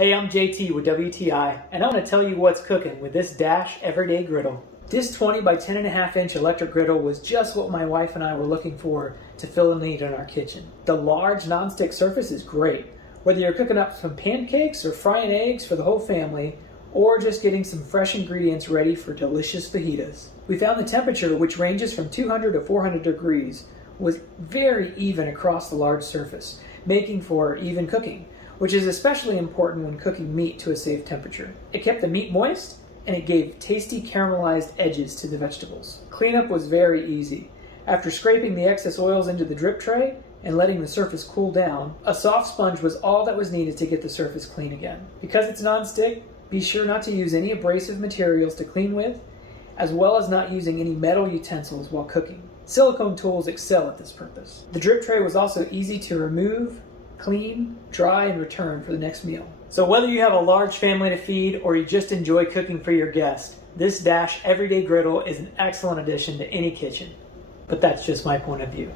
Hey, I'm JT with WTI, and I'm going to tell you what's cooking with this Dash Everyday Griddle. This 20 by 10.5 inch electric griddle was just what my wife and I were looking for to fill the need in our kitchen. The large nonstick surface is great, whether you're cooking up some pancakes or frying eggs for the whole family, or just getting some fresh ingredients ready for delicious fajitas. We found the temperature, which ranges from 200 to 400 degrees, was very even across the large surface, making for even cooking, which is especially important when cooking meat to a safe temperature. It kept the meat moist, and it gave tasty caramelized edges to the vegetables. Cleanup was very easy. After scraping the excess oils into the drip tray and letting the surface cool down, a soft sponge was all that was needed to get the surface clean again. Because it's non-stick, be sure not to use any abrasive materials to clean with, as well as not using any metal utensils while cooking. Silicone tools excel at this purpose. The drip tray was also easy to remove, clean, dry, and return for the next meal. So whether you have a large family to feed or you just enjoy cooking for your guests, this Dash Everyday Griddle is an excellent addition to any kitchen. But that's just my point of view.